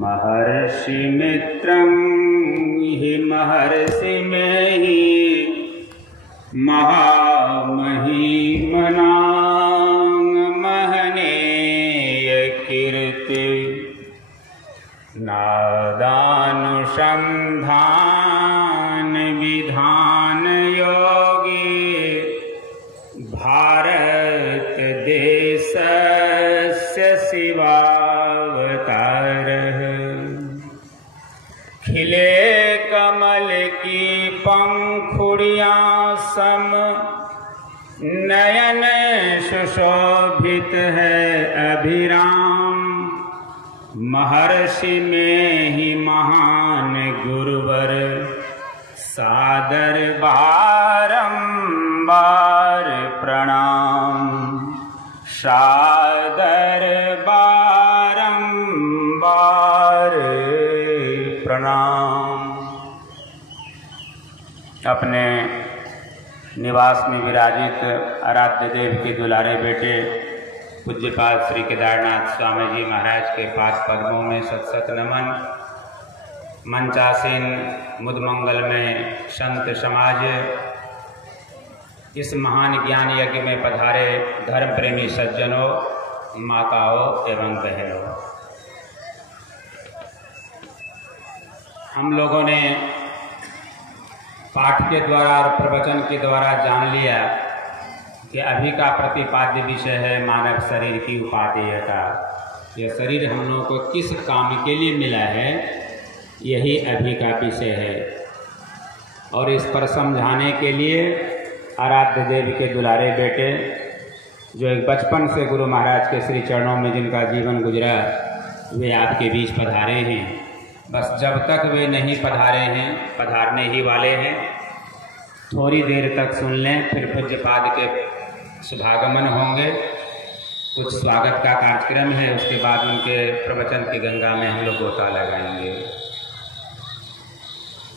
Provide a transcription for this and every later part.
महर्षि मित्रं हि महर्षि में ही महामहिमनां महनीय कीर्ति नादानुसंधान विधान योगी भारत देशस्य शिवावतारः खिले कमल की पंखुड़ियां सम नयन सुशोभित है अभिराम महर्षि में ही महान गुरुवर सादर बारंबार प्रणाम सादर बारंबार प्रणाम। अपने निवास में विराजित आराध्य देव के दुलारे बेटे पूज्यपाद श्री केदारनाथ स्वामी जी महाराज के पाद पद्मों में सत सत नमन। मंचासीन मुदमंगल में संत समाज, इस महान ज्ञान यज्ञ में पधारे धर्म प्रेमी सज्जनों, माताओं एवं बहनों, हम लोगों ने पाठ के द्वारा और प्रवचन के द्वारा जान लिया कि अभी का प्रतिपाद्य विषय है मानव शरीर की उपादेयता। यह शरीर हम लोगों को किस काम के लिए मिला है, यही अभी का विषय है। और इस पर समझाने के लिए आराध्य देव के दुलारे बेटे, जो एक बचपन से गुरु महाराज के श्री चरणों में जिनका जीवन गुजरा, वे आपके बीच पधारे हैं। बस जब तक वे नहीं पधारे हैं, पधारने ही वाले हैं, थोड़ी देर तक सुन लें, फिर पूज्यपाद के शुभागमन होंगे। कुछ स्वागत का कार्यक्रम है, उसके बाद उनके प्रवचन की गंगा में हम लोग गोता लगाएंगे।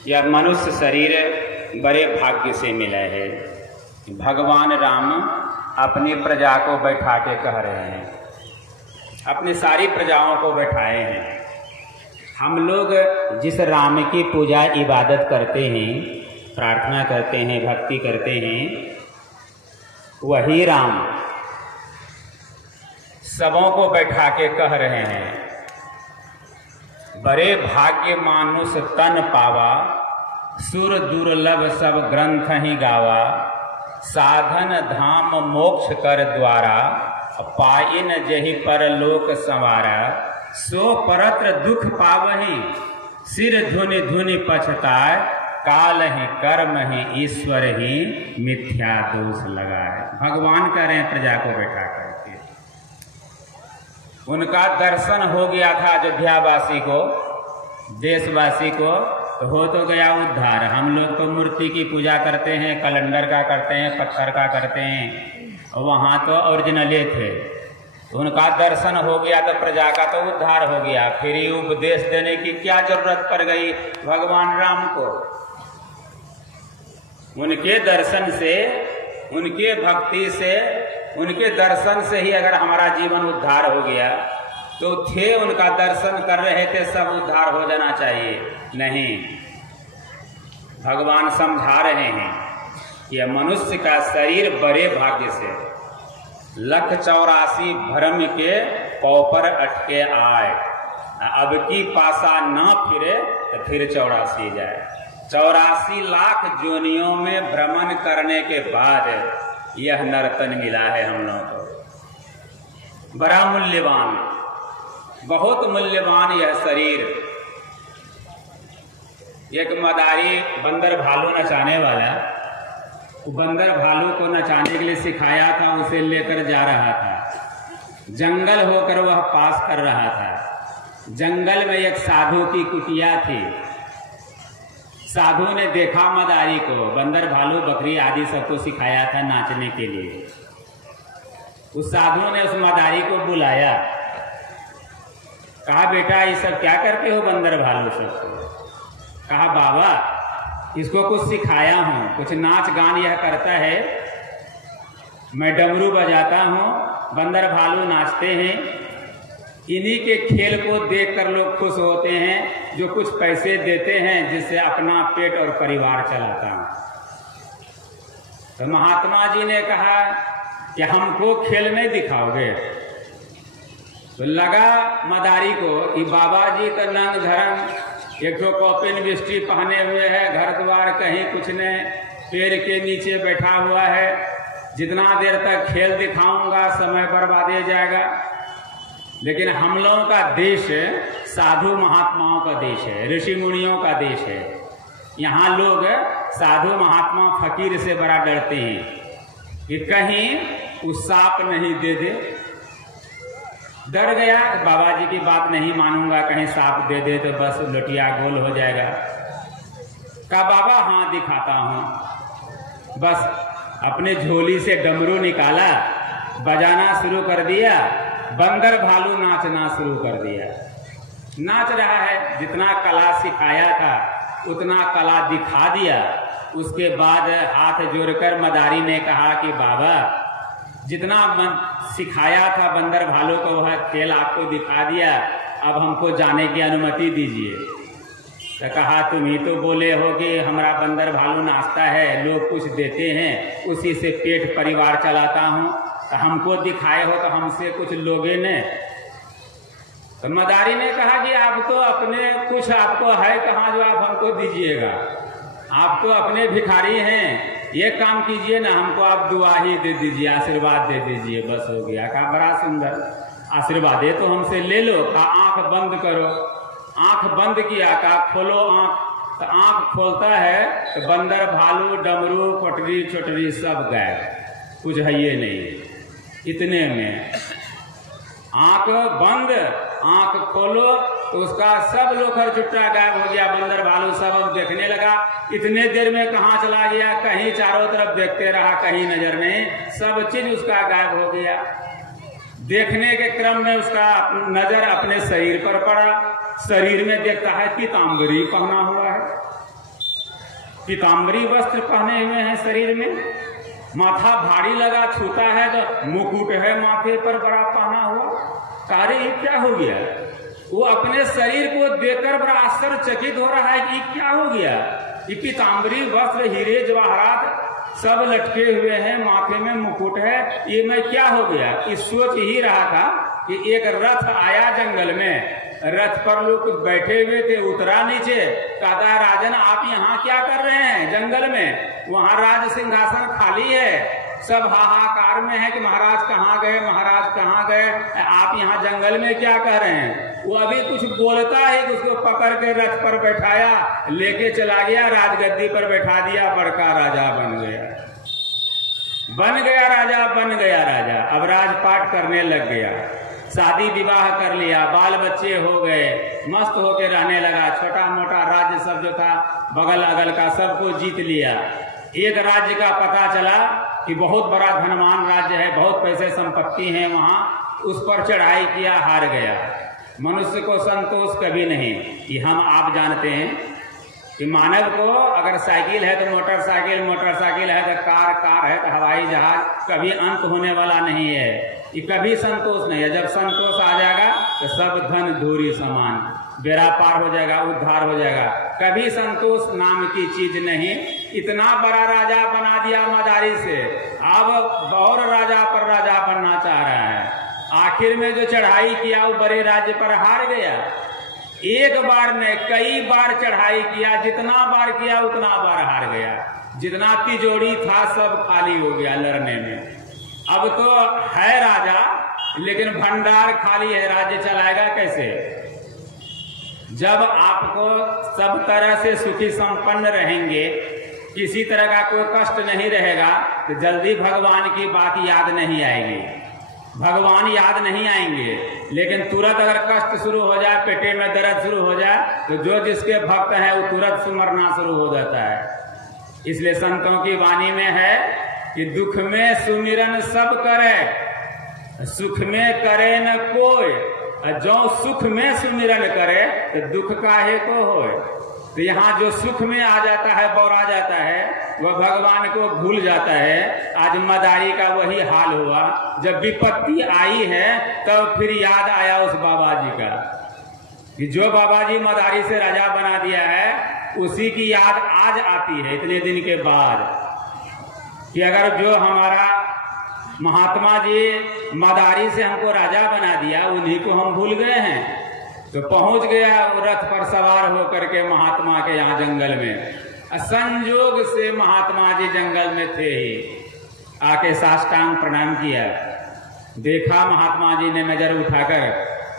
यह मनुष्य शरीर बड़े भाग्य से मिला है। भगवान राम अपनी प्रजा को बैठा के कह रहे हैं, अपनी सारी प्रजाओं को बैठाए हैं। हम लोग जिस राम की पूजा इबादत करते हैं, प्रार्थना करते हैं, भक्ति करते हैं, वही राम सबों को बैठा के कह रहे हैं, बड़े भाग्य मानुष तन पावा, सुर दुर्लभ सब ग्रंथ ही गावा, साधन धाम मोक्ष कर द्वारा, पाइन जहि पर लोक संवारा, सो परत्र दुख पावहि, सिर धुनि धुनि पछताए, काल ही कर्म ही ईश्वर ही मिथ्या दोष लगाए। भगवान कह रहे हैं प्रजा को बैठा करके। उनका दर्शन हो गया था अयोध्यावासी को, देशवासी को, तो हो तो गया उद्धार। हम लोग तो मूर्ति की पूजा करते हैं, कैलेंडर का करते हैं, पत्थर का करते हैं, वहाँ तो ओरिजिनले थे। उनका दर्शन हो गया तो प्रजा का तो उद्धार हो गया। फिर ये उपदेश देने की क्या जरूरत पड़ गई भगवान राम को? उनके दर्शन से, उनके भक्ति से, उनके दर्शन से ही अगर हमारा जीवन उद्धार हो गया, तो थे उनका दर्शन कर रहे थे, सब उद्धार हो जाना चाहिए? नहीं, भगवान समझा रहे हैं कि मनुष्य का शरीर बड़े भाग्य से 184 भ्रम के पौपर अटके आए, अब की पासा ना फिरे तो फिर 84 जाए। 84 लाख जोनियों में भ्रमण करने के बाद यह नर्तन मिला है हम लोगों को। बड़ा मूल्यवान, बहुत मूल्यवान यह शरीर। एक मदारी बंदर भालू नचाने वाला, बंदर भालू को नचाने के लिए सिखाया था, उसे लेकर जा रहा था। जंगल होकर वह पास कर रहा था। जंगल में एक साधु की कुटिया थी। साधु ने देखा मदारी को, बंदर भालू बकरी आदि सबको सिखाया था नाचने के लिए। उस साधु ने उस मदारी को बुलाया, कहा बेटा ये सब क्या करते हो बंदर भालू सबको? कहा बाबा इसको कुछ सिखाया हूँ, कुछ नाच गान यह करता है, मैं डमरू बजाता हूँ, बंदर भालू नाचते हैं, इन्हीं के खेल को देखकर लोग खुश होते हैं, जो कुछ पैसे देते हैं जिससे अपना पेट और परिवार चलाता है। तो महात्मा जी ने कहा कि हमको खेल नहीं दिखाओगे। तो लगा मदारी को कि बाबा जी का नंग धर्म, एक तो कॉपिन बिस्टी पहने हुए है, घर द्वार कहीं कुछ नहीं, पेड़ के नीचे बैठा हुआ है, जितना देर तक खेल दिखाऊंगा समय बर्बाद हो जाएगा। लेकिन हम लोगों का देश साधु महात्माओं का देश है, ऋषि मुनियों का देश है। यहाँ लोग साधु महात्मा फकीर से बड़ा डरते हैं कि कहीं उस सांप नहीं दे दे। डर गया, बाबा जी की बात नहीं मानूंगा, कहीं सांप दे दे तो बस लुटिया गोल हो जाएगा। कहा बाबा हाँ दिखाता हूं। बस अपने झोली से डमरू निकाला, बजाना शुरू कर दिया, बंदर भालू नाचना शुरू कर दिया। नाच रहा है, जितना कला सिखाया था उतना कला दिखा दिया। उसके बाद हाथ जोड़कर मदारी ने कहा कि बाबा जितना सिखाया था बंदर भालू को वह खेल आपको दिखा दिया, अब हमको जाने की अनुमति दीजिए। तो कहा तुम ही तो बोले हो कि हमारा बंदर भालू नाचता है, लोग कुछ देते हैं, उसी से पेट परिवार चलाता हूँ, तो हमको दिखाए हो तो हमसे कुछ लोगे ने। तो मदारी ने कहा कि आप तो अपने कुछ आपको है कहाँ जो आप हमको दीजिएगा, आप तो अपने भिखारी हैं, ये काम कीजिए ना, हमको आप दुआ ही दे दीजिए, आशीर्वाद दे दीजिए, बस हो गया। कहा बड़ा सुंदर आशीर्वाद है तो हमसे ले लो। कहा आंख बंद करो। आंख बंद किया, कहा खोलो आंख। तो आंख खोलता है तो बंदर भालू डमरू पटरी छोटरी सब गायब, कुछ है ये नहीं। इतने में आंख बंद, आंख खोलो तो उसका सब लोखर चुट्टा गायब हो गया, बंदर भालू सब देखने लगा। इतने देर में कहाँ चला गया, कहीं चारों तरफ देखते रहा, कहीं नजर नहीं, सब चीज उसका गायब हो गया। देखने के क्रम में उसका नजर अपने शरीर पर पड़ा। शरीर में देखता है पीताम्बरी पहना हुआ है, पीताम्बरी वस्त्र पहने हुए हैं शरीर में। माथा भारी लगा, छूता है तो मुकुट है माथे पर बड़ा पहना हुआ। कार्य ये क्या हो गया? वो अपने शरीर को देखकर बड़ा आश्चर्यचकित हो रहा है कि क्या हो गया। ये पीताम्बरी वस्त्र, हीरे जवाहरात सब लटके हुए हैं, माथे में मुकुट है, ये मैं क्या हो गया। इस सोच ही रहा था कि एक रथ आया जंगल में, रथ पर लोग कुछ बैठे हुए थे, उतरा नीचे, कहता है राजन आप यहाँ क्या कर रहे हैं जंगल में, वहां राज सिंहासन खाली है। सब हाहाकार में है कि महाराज कहाँ गए, महाराज कहाँ गए, आप यहाँ जंगल में क्या कर रहे हैं। वो अभी कुछ बोलता है कि उसको पकड़ के रथ पर बैठाया, लेके चला गया, राजगद्दी पर बैठा दिया, बड़का राजा बन गया। बन गया राजा, बन गया राजा। अब राजपाट करने लग गया, शादी विवाह कर लिया, बाल बच्चे हो गए, मस्त होके रहने लगा। छोटा मोटा राज्य सब जो था बगल अगल का सबको जीत लिया। एक राज्य का पता चला कि बहुत बड़ा धनवान राज्य है, बहुत पैसे संपत्ति है वहां, उस पर चढ़ाई किया, हार गया। मनुष्य को संतोष कभी नहीं। ये हम आप जानते हैं कि मानव को अगर साइकिल है तो मोटरसाइकिल, मोटरसाइकिल है तो कार, कार है तो हवाई जहाज, कभी अंत होने वाला नहीं है। ये कभी संतोष नहीं है। जब संतोष आ जाएगा तो सब धन धूरी समान, बेड़ा पार हो जाएगा, उद्धार हो जाएगा। कभी संतोष नाम की चीज नहीं। इतना बड़ा राजा बना दिया मदारी से, अब और राजा पर राजा बनना चाह रहा है। आखिर में जो चढ़ाई किया वो बड़े राज्य पर हार गया। एक बार नहीं कई बार चढ़ाई किया, जितना बार किया उतना बार हार गया। जितना तिजोरी था सब खाली हो गया लड़ने में। अब तो है राजा लेकिन भंडार खाली है, राज्य चलाएगा कैसे। जब आपको सब तरह से सुखी संपन्न रहेंगे, किसी तरह का कोई कष्ट नहीं रहेगा, तो जल्दी भगवान की बात याद नहीं आएगी, भगवान याद नहीं आएंगे। लेकिन तुरंत अगर कष्ट शुरू हो जाए, पेटे में दर्द शुरू हो जाए, तो जो जिसके भक्त हैं वो तुरंत सुमरना शुरू हो जाता है। इसलिए संतों की वाणी में है कि दुख में सुमिरन सब करे, सुख में करे न कोई, जो सुख में सुमिरन करे तो दुख काहे को होए। तो यहाँ जो सुख में आ जाता है, बौरा जाता है, वह भगवान को भूल जाता है। आज मदारी का वही हाल हुआ। जब विपत्ति आई है तब फिर याद आया उस बाबा जी का कि जो बाबा जी मदारी से राजा बना दिया है, उसी की याद आज आती है इतने दिन के बाद कि अगर जो हमारा महात्मा जी मदारी से हमको राजा बना दिया, उन्हीं को हम भूल गए हैं। तो पहुंच गया रथ पर सवार होकर के महात्मा के यहाँ जंगल में। संजोग से महात्मा जी जंगल में थे ही, आके साष्टांग प्रणाम किया। देखा महात्मा जी ने नजर उठाकर,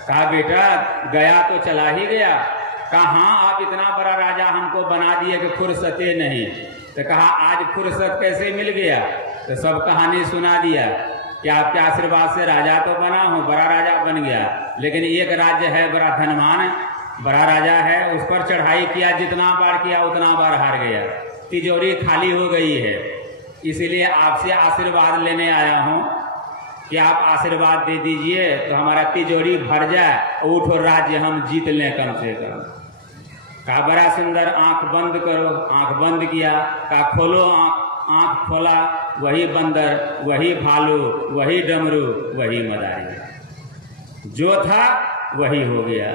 कहा बेटा गया तो चला ही गया, कहाँ आप इतना बड़ा राजा हमको बना दिए कि फुर्सते नहीं। तो कहा आज फुर्सत कैसे मिल गया। तो सब कहानी सुना दिया कि आपके आशीर्वाद से राजा तो बना हूँ, बड़ा राजा बन गया, लेकिन एक राज्य है बड़ा धनवान, बड़ा राजा है, उस पर चढ़ाई किया, जितना बार किया उतना बार हार गया, तिजोरी खाली हो गई है। इसीलिए आपसे आशीर्वाद लेने आया हूँ कि आप आशीर्वाद दे दीजिए तो हमारा तिजोरी भर जाए, उठो राज्य हम जीत लें कम से कम। कहा बड़ा सुंदर, आंख बंद करो। आंख बंद किया। कहा खोलो आंख। आंख खोला, वही बंदर, वही भालू, वही डमरू, वही मदारी, जो था वही हो गया।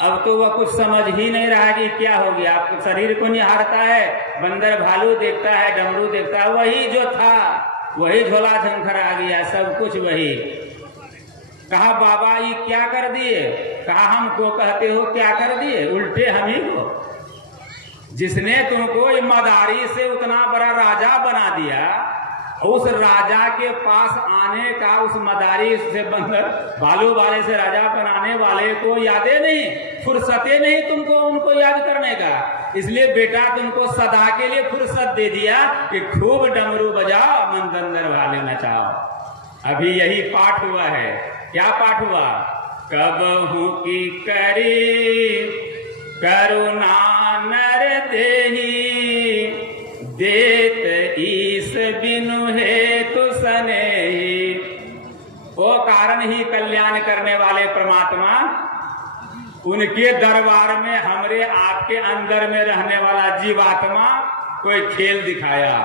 अब तो वह कुछ समझ ही नहीं रहा कि क्या हो गया। आपको शरीर को निहारता है, बंदर भालू देखता है, डमरू देखता है, वही जो था वही झोला झंखर आ गया, सब कुछ वही। कहा बाबा ये क्या कर दिए। कहा हमको कहते हो क्या कर दिए, उल्टे हम ही को। जिसने तुमको मदारी से उतना बड़ा राजा बना दिया, उस राजा के पास आने का, उस मदारी से बंदर भालू वाले से राजा बनाने वाले को यादें नहीं, फुर्सतें नहीं तुमको उनको याद करने का। इसलिए बेटा तुमको सदा के लिए फुर्सत दे दिया कि खूब डमरू बजाओ, मंदंदर वाले नचाओ। अभी यही पाठ हुआ है। क्या पाठ हुआ। कबहू की करी करुणा नर देही, देत ईस बिनु हेतु सनेही। वो कारण ही कल्याण करने वाले परमात्मा, उनके दरबार में हमरे आपके अंदर में रहने वाला जीवात्मा कोई खेल दिखाया।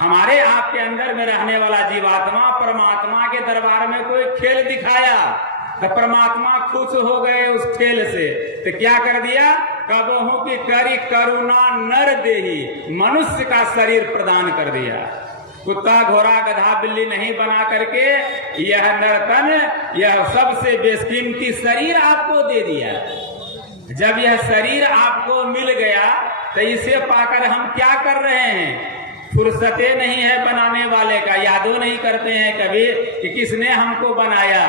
हमारे आपके अंदर में रहने वाला जीवात्मा परमात्मा के दरबार में कोई खेल दिखाया, तो परमात्मा खुश हो गए उस खेल से। तो क्या कर दिया। कबहू की करी करुणा नर देही, मनुष्य का शरीर प्रदान कर दिया। कुत्ता घोड़ा गधा बिल्ली नहीं बना करके यह नर्तन, यह सबसे बेशकीमती शरीर आपको दे दिया। जब यह शरीर आपको मिल गया तो इसे पाकर हम क्या कर रहे हैं। फुर्सते नहीं है बनाने वाले का, यादों नहीं करते हैं कभी कि किसने हमको बनाया।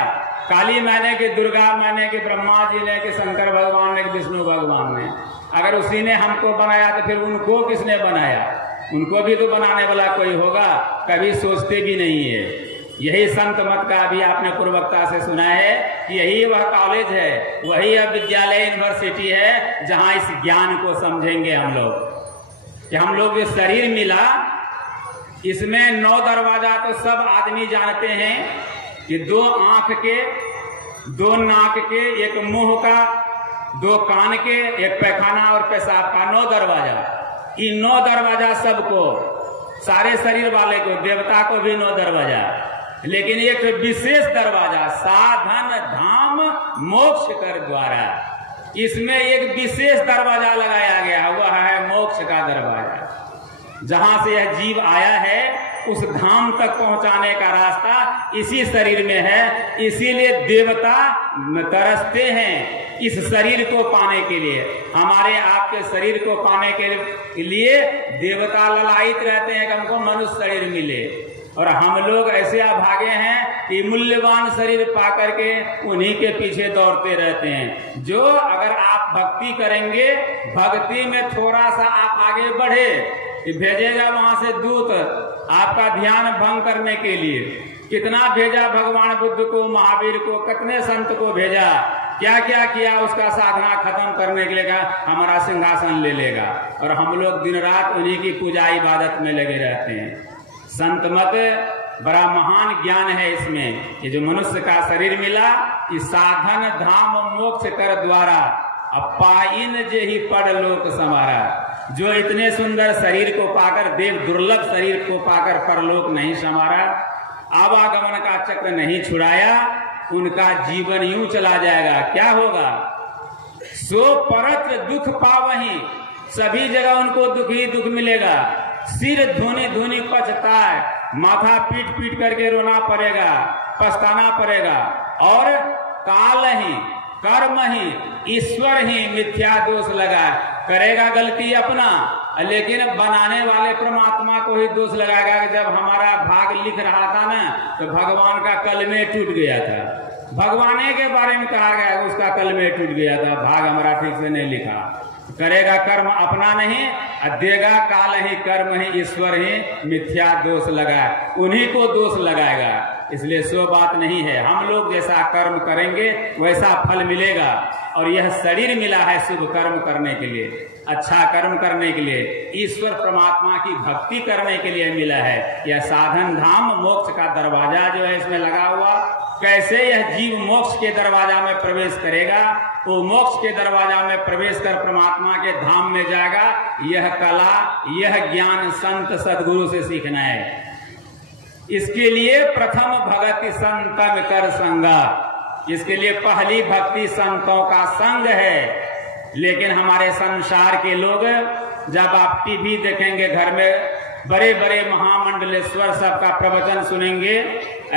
काली माने कि दुर्गा माने कि ब्रह्मा जी ने कि शंकर भगवान ने कि विष्णु भगवान ने। अगर उसी ने हमको बनाया तो फिर उनको किसने बनाया। उनको भी तो बनाने वाला कोई होगा, कभी सोचते भी नहीं है। यही संत मत का अभी आपने पूर्वक्ता से सुना है कि यही वह कॉलेज है, वही अब विद्यालय यूनिवर्सिटी है जहां इस ज्ञान को समझेंगे हम लोग कि हम लोग जो शरीर मिला इसमें 9 दरवाजा तो सब आदमी जानते हैं कि 2 आंख के, 2 नाक के, 1 मुंह का, 2 कान के, 1 पैखाना और पेशाब का, 9 दरवाजा। ये 9 दरवाजा सबको, सारे शरीर वाले को, देवता को भी 9 दरवाजा। लेकिन एक विशेष दरवाजा साधन धाम मोक्ष कर द्वारा, इसमें एक विशेष दरवाजा लगाया गया, वह है मोक्ष का दरवाजा। जहां से यह जीव आया है उस धाम तक पहुंचाने का रास्ता इसी शरीर में है। इसीलिए देवता तरसते हैं इस शरीर को पाने के लिए। हमारे आपके शरीर को पाने के लिए देवता ललायित रहते हैं कि हमको मनुष्य शरीर मिले, और हम लोग ऐसे अभागे हैं कि मूल्यवान शरीर पा करके उन्हीं के पीछे दौड़ते रहते हैं। जो अगर आप भक्ति करेंगे, भक्ति में थोड़ा सा आप आगे बढ़े, भेजेगा वहां से दूत आपका ध्यान भंग करने के लिए। कितना भेजा भगवान बुद्ध को, महावीर को, कितने संत को भेजा, क्या क्या किया उसका साधना खत्म करने के लिए, हमारा सिंहासन ले लेगा। और हम लोग दिन रात उन्हीं की पूजा इबादत में लगे रहते हैं। संत मत बड़ा महान ज्ञान है इसमें। ये जो मनुष्य का शरीर मिला, इस साधन धाम मोक्ष कर द्वारा अब पाइन जे ही पढ़ लोक समारा, जो इतने सुंदर शरीर को पाकर, देव दुर्लभ शरीर को पाकर परलोक नहीं समारा, आवागमन का चक्र नहीं छुड़ाया, उनका जीवन यूं चला जाएगा। क्या होगा? सो परत्र दुख पावहीं, सभी जगह उनको दुख ही दुख मिलेगा। सिर धुनी धुनी पछताए, माथा पीट पीट करके रोना पड़ेगा, पछताना पड़ेगा। और काल ही, कर्म ही, ईश्वर ही मिथ्या दोष लगाए, करेगा गलती अपना, लेकिन बनाने वाले परमात्मा को ही दोष लगाएगा। जब हमारा भाग लिख रहा था ना, तो भगवान का कलमे टूट गया था, भगवान के बारे में कहा गया, उसका कलमे टूट गया था, भाग हमारा ठीक से नहीं लिखा। करेगा कर्म अपना नहीं, देगा काल ही, कर्म ही, ईश्वर ही मिथ्या दोष लगाए, उन्हीं को दोष लगाएगा। इसलिए सो बात नहीं है। हम लोग जैसा कर्म करेंगे वैसा फल मिलेगा। और यह शरीर मिला है शुभ कर्म करने के लिए, अच्छा कर्म करने के लिए, ईश्वर परमात्मा की भक्ति करने के लिए मिला है। यह साधन धाम मोक्ष का दरवाजा जो है इसमें लगा हुआ। कैसे यह जीव मोक्ष के दरवाजा में प्रवेश करेगा? वो मोक्ष के दरवाजा में प्रवेश कर परमात्मा के धाम में जाएगा। यह कला, यह ज्ञान संत सदगुरु से सीखना है। इसके लिए प्रथम भक्ति संतन कर संगा, इसके लिए पहली भक्ति संतों का संग है। लेकिन हमारे संसार के लोग, जब आप टीवी देखेंगे, घर में बड़े बड़े महामंडलेश्वर सबका प्रवचन सुनेंगे,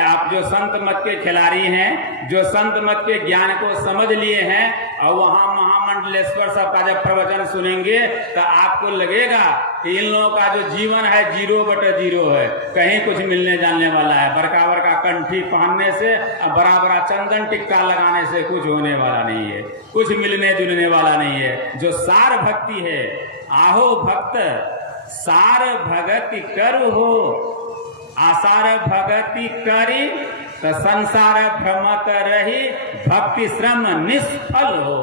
आप जो संत मत के खिलाड़ी हैं, जो संत मत के ज्ञान को समझ लिए हैं, और वहां महामंडलेश्वर सब का जब प्रवचन सुनेंगे तो आपको लगेगा कि इन लोगों का जो जीवन है 0/0 है, कहीं कुछ मिलने जाने वाला है। बड़का बड़का कंठी पहनने से और बड़ा बड़ा चंदन टिक्का लगाने से कुछ होने वाला नहीं है, कुछ मिलने जुलने वाला नहीं है। जो सार भक्ति है, आहो भक्त सार भगति करु हो, आसार भगति करी तो संसार भ्रमत रही, भक्ति श्रम निष्फल हो।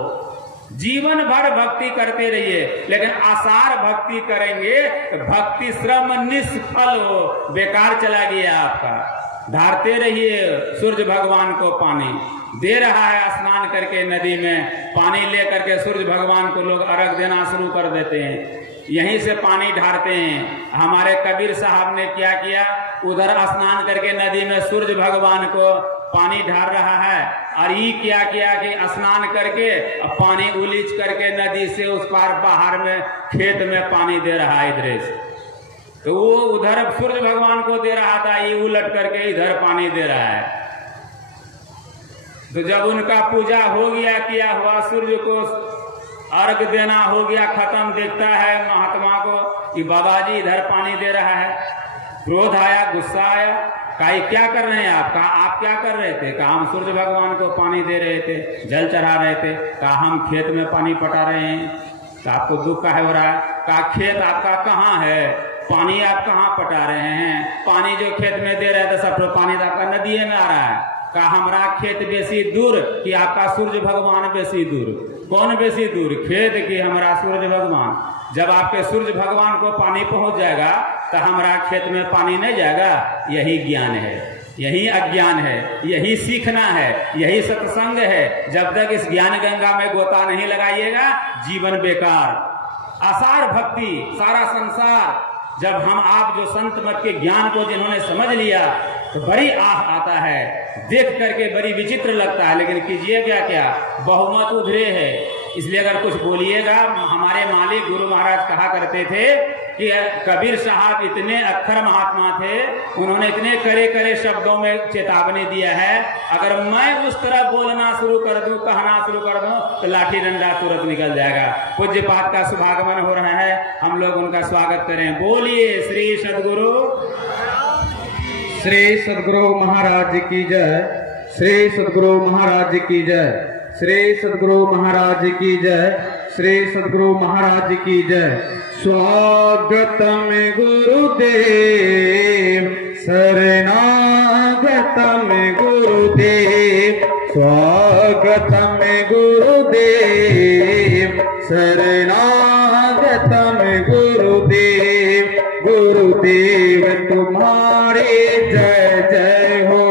जीवन भर भक्ति करते रहिए, लेकिन आसार भक्ति करेंगे तो भक्ति श्रम निष्फल हो, बेकार चला गया आपका। धारते रहिए सूर्य भगवान को पानी दे रहा है, स्नान करके नदी में पानी लेकर के सूर्य भगवान को लोग अर्घ देना शुरू कर देते हैं, यहीं से पानी ढारते हैं। हमारे कबीर साहब ने क्या किया, उधर स्नान करके नदी में सूर्य भगवान को पानी ढार रहा है, और ये क्या किया कि स्नान करके पानी उलीच करके नदी से उस पार बाहर में खेत में पानी दे रहा है इधर से। तो वो उधर सूर्य भगवान को दे रहा था, ये उलट करके इधर पानी दे रहा है। तो जब उनका पूजा हो गया, किया हुआ, सूर्य को अर्घ देना हो गया खत्म, देखता है महात्मा को कि बाबा जी इधर पानी दे रहा है। क्रोध आया, गुस्सा आया, कहा क्या कर रहे हैं आप? कहा आप क्या कर रहे थे? कहा हम सूर्य भगवान को पानी दे रहे थे, जल चढ़ा रहे थे। कहा हम खेत में पानी पटा रहे हैं। तो आपको दुख काहे हो रहा है? कहा खेत आपका कहाँ है, पानी आप कहाँ पटा रहे हैं? पानी जो खेत में दे रहे थे सब तो पानी तो आपका नदी में आ रहा है। कहा हमारा खेत बेसी दूर कि आपका सूर्य भगवान बेसी दूर? कौन बेसी दूर, खेत की हमारा सूर्य भगवान? जब आपके सूर्य भगवान को पानी पहुंच जाएगा तो हमारा खेत में पानी नहीं जाएगा। यही ज्ञान है, यही अज्ञान है, यही सीखना है, यही सत्संग है। जब तक इस ज्ञान गंगा में गोता नहीं लगाइएगा, जीवन बेकार। आसार भक्ति सारा संसार, जब हम आप जो संत मत के ज्ञान को जिन्होंने समझ लिया तो बड़ी आह आता है, देख करके बड़ी विचित्र लगता है। लेकिन कीजिएगा क्या, बहुमत उधरे है। इसलिए अगर कुछ बोलिएगा, हमारे मालिक गुरु महाराज कहा करते थे कि कबीर साहब इतने अक्षर महात्मा थे, उन्होंने इतने करे करे शब्दों में चेतावनी दिया है, अगर मैं उस तरह बोलना शुरू कर दूं, कहना शुरू कर दूं तो लाठी डंडा तुरंत निकल जाएगा। पूज्य पाठ का शुभागमन हो रहा है, हम लोग उनका स्वागत करें। बोलिए श्री सद्गुरु महाराज की जय, श्री सद्गुरु महाराज की जय, श्री सद्गुरु महाराज की जय, श्री सद्गुरु महाराज की जय। स्वागतम गुरुदेव, शरणागतम गुरुदेव, स्वागतम गुरुदेव, शरणागतम गुरुदेव। गुरुदेव तुम्हारे जय जय हो,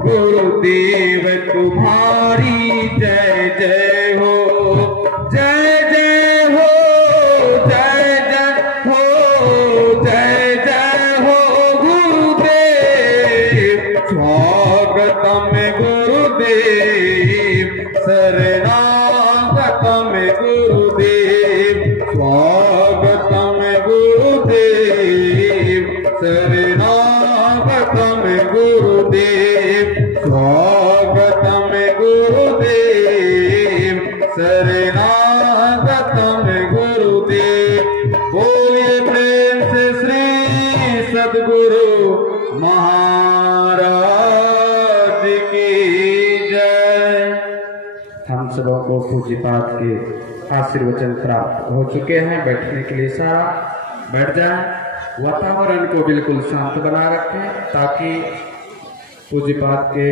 गुरुदेव तुम्हारी जय जय हो। शरणागतम गुरुदेव, स्वागतम गुरुदेव, शरणागतम गुरुदेव, स्वागतम गुरुदेव, शरणागतम गुरुदेव। बोलिए प्रेम से श्री सद्गुरु महाराज की जय। हम सबों को पूज्यपाद के आशीर्वचन प्राप्त हो चुके हैं। बैठने के लिए सारा बैठ जाए। वातावरण को बिल्कुल शांत बना रखें ताकि पूज्यपाद के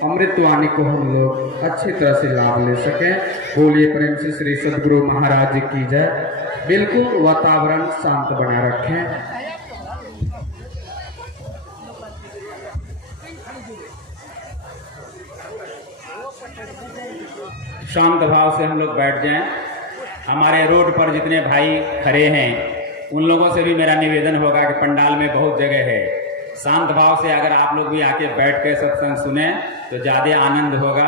अमृतवाणी को हम लोग अच्छी तरह से लाभ ले सकें। बोलिए प्रेम से श्री सद्गुरु महाराज की जय। बिल्कुल वातावरण शांत बना रखें। शांत भाव से हम लोग बैठ जाएं। हमारे रोड पर जितने भाई खड़े हैं उन लोगों से भी मेरा निवेदन होगा कि पंडाल में बहुत जगह है, शांत भाव से अगर आप लोग भी आके बैठ के सत्संग सुने तो ज्यादा आनंद होगा,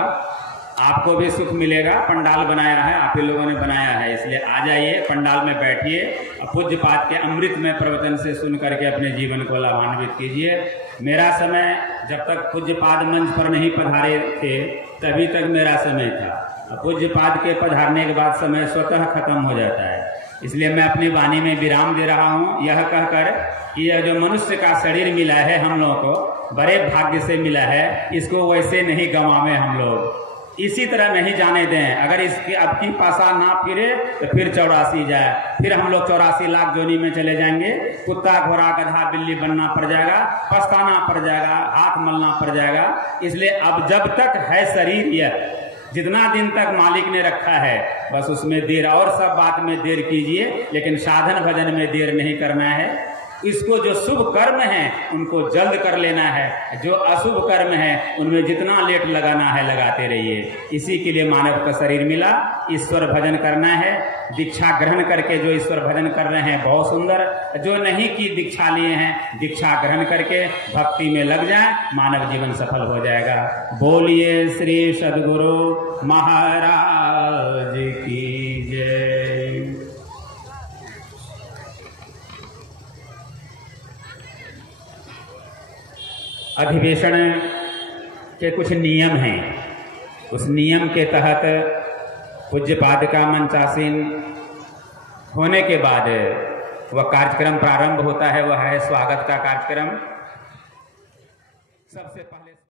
आपको भी सुख मिलेगा। पंडाल बनाया है, आप ही लोगों ने बनाया है, इसलिए आ जाइए, पंडाल में बैठिए और पूज्यपाद के अमृत में प्रवचन से सुन करके अपने जीवन को लाभान्वित कीजिए। मेरा समय जब तक पूज्यपाद मंच पर नहीं पधारे थे तभी तक मेरा समय था। पूज्यपाद के पधारने के बाद समय स्वतः खत्म हो जाता है, इसलिए मैं अपनी वाणी में विराम दे रहा हूँ, यह कहकर कि यह जो मनुष्य का शरीर मिला है हम लोगों को बड़े भाग्य से मिला है, इसको वैसे नहीं गंवावे हम लोग, इसी तरह नहीं जाने दें। अगर इसकी अब की पासा ना फिरे तो फिर 84 जाए, फिर हम लोग 84 लाख जोनी में चले जाएंगे। कुत्ता घोड़ा गधा बिल्ली बनना पड़ जाएगा, पछताना पड़ जाएगा, हाथ मलना पड़ जाएगा। इसलिए अब जब तक है शरीर, यह जितना दिन तक मालिक ने रखा है बस उसमें देर, और सब बात में देर कीजिए लेकिन साधन भजन में देर नहीं करना है। इसको जो शुभ कर्म है उनको जल्द कर लेना है, जो अशुभ कर्म है उनमें जितना लेट लगाना है लगाते रहिए। इसी के लिए मानव का शरीर मिला, ईश्वर भजन करना है। दीक्षा ग्रहण करके जो ईश्वर भजन कर रहे हैं बहुत सुंदर, जो नहीं की दीक्षा लिए हैं दीक्षा ग्रहण करके भक्ति में लग जाए, मानव जीवन सफल हो जाएगा। बोलिए श्री सद्गुरु महाराज की जय। अधिवेशन के कुछ नियम हैं, उस नियम के तहत पूज्यपाद का मंचासीन होने के बाद वह कार्यक्रम प्रारंभ होता है, वह है स्वागत का कार्यक्रम। सबसे